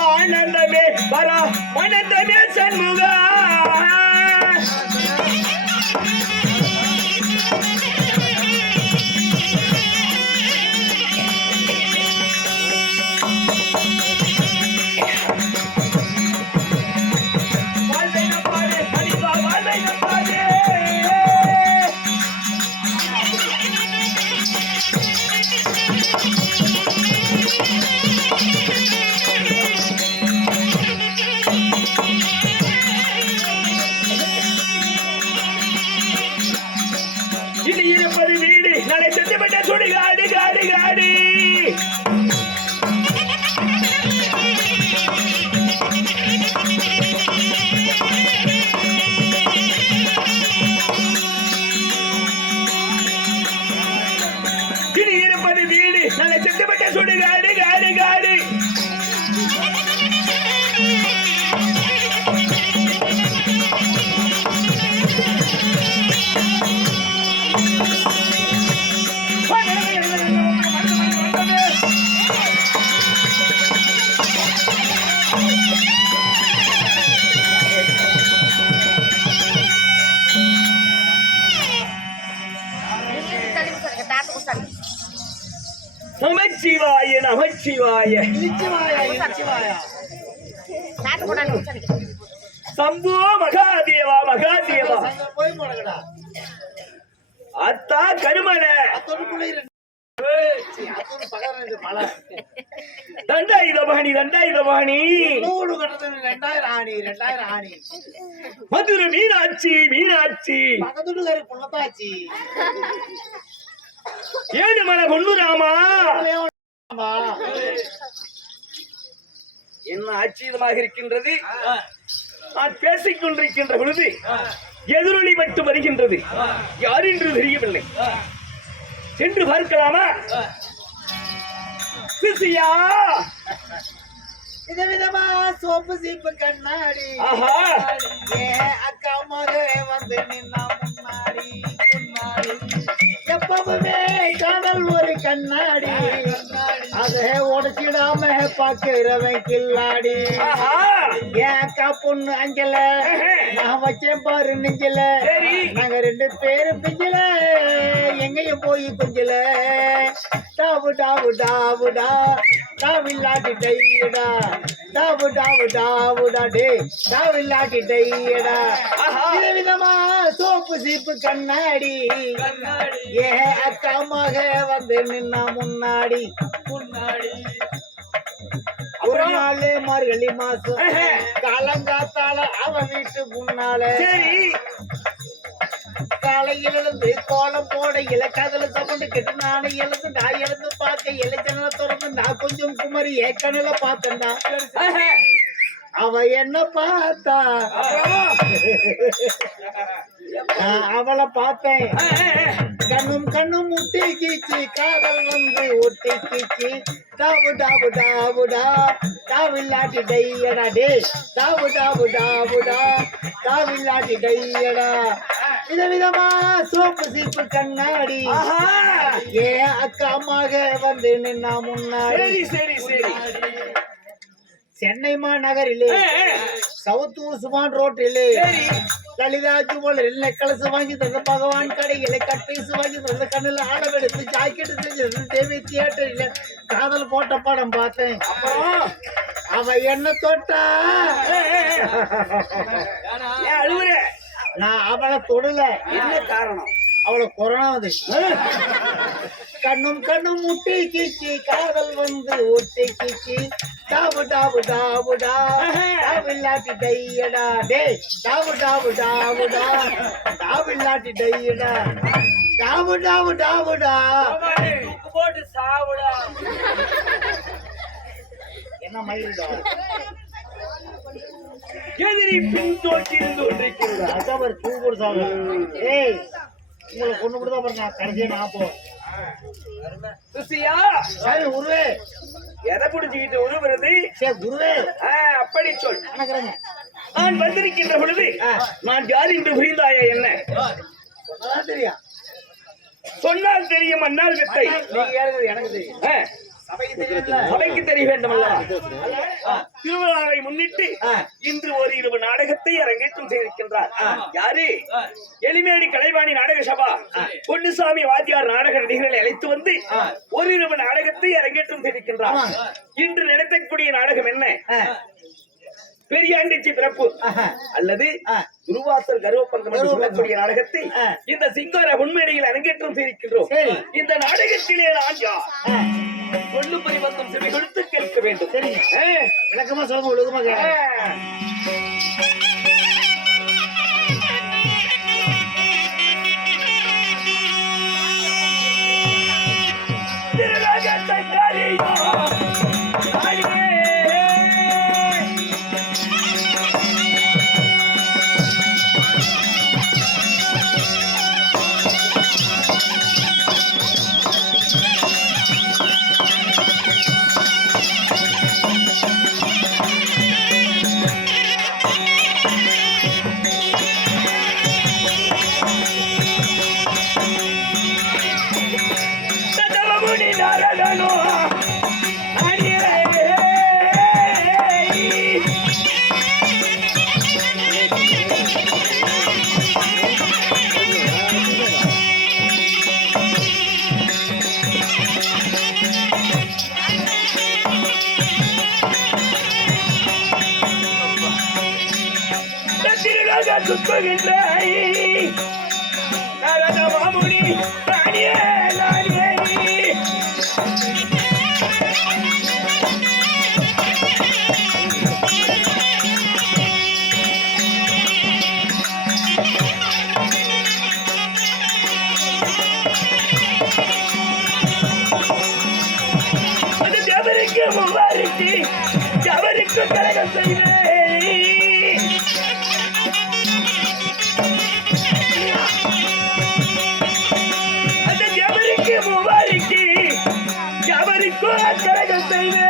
ஆனந்தமே வரா ஆனந்தமே சண்முகா காடி காடி காடி இனி இருப்பது வீடு நல்ல செத்துப்பட்ட சுடு காடி காடி காடி நமச்சிவாய நமச்சிவாய சம்போ மகாதேவா மகாதேவா அத்தா கருமன தண்டாயுதபாணி தண்டாயுதபாணி மதுரை மீனாட்சி மீனாட்சி ஏழு மலை பொன்னுராமா என்ன ஆச்சரியமாக இருக்கின்றது. நான் பேசிக் கொண்டிருக்கின்ற பொழுது எதிரொலி மட்டும் வருகின்றது. யார் என்று தெரியவில்லை. சென்று பார்க்கலாமா? சிசியா விதவிதமா சோப்பு சீப்பு கண்ணாடி அக்கா மக வந்து நின்னா முன்னாடி முன்னாடி எப்பவுமே காதல் ஒரு கண்ணாடி அதை உடைச்சிடாம பாக்குறவன் கில்லாடி என் அக்கா பொண்ணு அஞ்சல நான் வச்சேன் பாரு நெஞ்சல நாங்க ரெண்டு பேரும் பிஞ்சல எங்கேயும் போய் கொஞ்சல டாவு டாவு டாவுடா டாவில்லாட்டி டையடா டாவு டாவு டாவுடா டே டாவில்லாட்டி டையடா விதவிதமா சோப்பு சீப்பு கண்ணாடி ஏ அக்கா மக வந்து நின்னா முன்னாடி முன்னாடி ஒரு நாள் மார்கழி மாசம் காலங்காத்தால அவன் வீட்டு முன்னால காலையில் எழுந்து கோலம் போடையில கதல சமண்டு கெட்டு நானே எழுந்து நான் எழுந்து பார்க்க இலைச்சனல திறந்து நான் கொஞ்சம் குமரி ஏக்கனல பார்த்தேன்டா அவ என்ன பார்த்தா அவளை பார்த்தேன் கண்ணும் கண்ணும் முட்டி கீச்சு காதல் வந்து ஒட்டி கீச்சு டாவு டாவு டாவுடா டாவில்லாட்டி டையடா டே டாவு டாவு டாவுடா டாவில்லாட்டி டையடா விதவிதமா சோப்பு சீப்பு கண்ணாடி ஏன் அக்கா மக வந்து நின்னா முன்னாடி சரி சரி சென்னை மாநகரிலே சவுத் உஸ்மான் ரோட்டிலே லலிதாஜி போல நெக்கலசு வாங்கி தந்த பகவான் கடைகளை கட்பீசு வாங்கி தந்த கண்ணில் ஆடவெடுத்து ஜாக்கெட்டு செஞ்சு தேவி தியேட்டர்ல காதல் போட்ட படம் பார்த்தேன். அவ என்ன தொட்டா அழுவுற நான் அவளை தொடல. என்ன காரணம்? அவளுக்கு கொரோனா வந்துச்சு. கண்ணும் கண்ணும் முட்டி கீச்சி காதல் வந்து ஒட்டி கீச்சி டாபு டாபு டாபுடா டாபில்லாட்டி டையடா டே டாபு டாபு டாபுடா டாபில்லாட்டி டையடா டாபு டாபு டாபுடா போட்டு சாவுடா. என்ன மயில்டா எதிரி பின் தோற்றிருந்து கொண்டிருக்கிறது. அதான் ஒரு பூ போட்டு சாப்பிடு. ஏய் உங்களை கொண்டு கொடுத்தா பாருங்க கடைசியா நான் போ சுசியா சரி குருவே எதை பிடிச்சுக்கிட்டு உருவுறது? சரி குருவே அப்படி சொல். வணக்கறேங்க. நான் வந்திருக்கின்ற பொழுது நான் யார் என்று புரிந்தாயா? என்ன சொன்னதான் தெரியா? சொன்னால் தெரியும், அண்ணால் வெத்தை. நீங்க யாருங்க? எனக்கு தெரியும். சபைக்கு தெரியல. சபைக்கு தெரிய வேண்டும் அல்லவா? திருவிழாவை முன்னிட்டு இன்று ஒரு இரவு நாடகத்தை அரங்கேற்றம் செய்திருக்கின்றார். யாரு? எளிமேடி கலைவாணி நாடக சபா பொன்னுசாமி வாத்தியார் நாடக நடிகர்களை அழைத்து வந்து ஒரு இரவு நாடகத்தை அரங்கேற்றம் செய்திருக்கின்றார். இன்று நடத்தக்கூடிய நாடகம் என்ன? பெரியாண்டிச்சி பிறப்பு அல்லது துருவாசர் கருவப்பங்கம் என்று சொல்லக்கூடிய நாடகத்தை இந்த சிங்கார உண்மையில் அரங்கேற்றம் செய்திருக்கின்றோம். இந்த நாடகத்திலே நான் யார்? சொல்லு பரிவர்த்தம் செவி கொடுத்து கேட்க வேண்டும். விளக்கமா சொல்லுங்க. ஒழுக்கமா ஜவருக்கு கலகம் செய்வேன். அந்த ஜவருக்கு மூவாரிக்கு ஜவருக்கு கலகம் செய்வேன்.